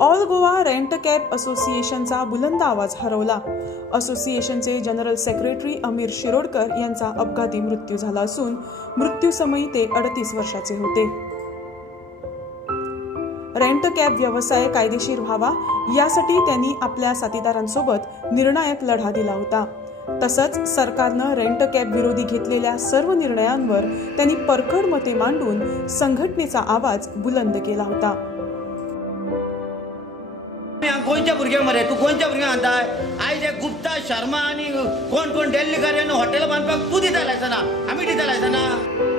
All Goa rent cab असोसिएशनचा बुलंद आवाज हरवला. असोसिएशनचे जनरल सेक्रेटरी अमीर शिरोडकर यांचा अपघाती मृत्यू झाला असून मृत्यूसमयी ते 38 वर्षाचे होते. रेंट कॅब व्यवसाय कायदेशीर व्हावा यासाठी त्यांनी आपल्या साथीदारांसोबत निर्णायक लढा दिला होता. तसंच सरकारनं रेंट कॅब विरोधी घेतलेल्या सर्व निर्णयांवर त्यांनी परखड मते मांडून संघटनेचा आवाज बुलंद केला होता. गोंयच्या भुरग्यांक मरे तूं गोंयच्या भुरग्यांक सांगताय आयज हे गुप्ता शर्मा आनी कोण दिल्लीकार हॉटेल बांदपाक तूं दिता लायसना आमी दिता लायसना.